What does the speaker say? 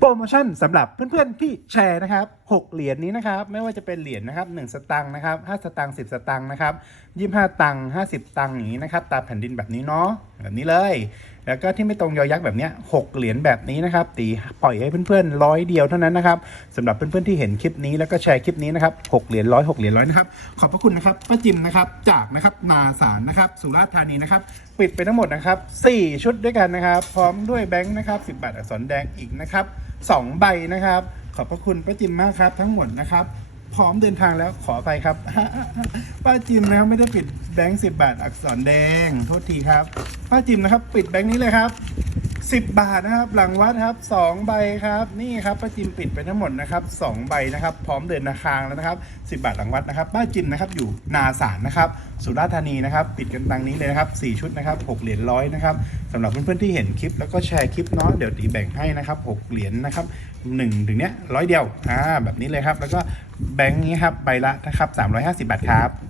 โปรโมชั่นสำหรับเพื่อนๆที่แชร์นะครับ 6 เหรียญนี้นะครับ ไม่ว่าจะเป็นเหรียญนะครับ 1 สตังค์นะครับ 5 สตังค์ 10 สตังค์นะครับ 25 ตังค์ 50 ตังค์อย่างนี้นะครับ ตามแผ่นดินแบบนี้เนาะแบบนี้เลย แล้วก็ที่ไม่ตรงยอยักษ์แบบนี้หกเหรียญแบบนี้นะครับตีปล่อยให้เพื่อนๆร้อยเดียวเท่านั้นนะครับสำหรับเพื่อนๆที่เห็นคลิปนี้แล้วก็แชร์คลิปนี้นะครับหกเหรียญร้อยหกเหรียญร้อยนะครับขอบพระคุณนะครับป้าจิมนะครับจากนะครับนาสารนะครับสุราษฎร์ธานีนะครับปิดไปทั้งหมดนะครับ4ชุดด้วยกันนะครับ พร้อมด้วยแบงค์นะครับ10บาทอักษรแดงอีกนะครับ2ใบนะครับขอบพระคุณป้าจิมมากครับ ทั้งหมดนะครับพร้อมเดินทางแล้วขออภัยครับป้าจิมนะครับไม่ได้ปิดแบงค์10 บาทอักษรแดงโทษทีครับ ป้าจิมนะครับ ปิดแบงค์นี้เลยครับ10บาทนะครับ หลังวัดครับ2ใบครับ นี่ครับป้าจิมปิดไปทั้งหมดนะครับ2ใบนะครับ พร้อมเดินนาคางแล้วนะครับ10บาทหลังวัดนะครับป้าจิมนะครับอยู่นาสารนะครับสุราษฎร์ธานีนะครับ ปิดกันตังนี้เลยนะครับ4ชุดนะครับ6เหรียญร้อยนะครับสำหรับเพื่อนๆที่เห็นคลิปแล้วก็แชร์คลิปเนาะเดี๋ยวตีแบ่งให้นะครับ6เหรียญนะครับ1ถึงเนี้ยร้อยเดียวอ่าแบบนี้เลยครับ แล้วก็แบงค์นี้ครับใบละนะครับ350บาทครับ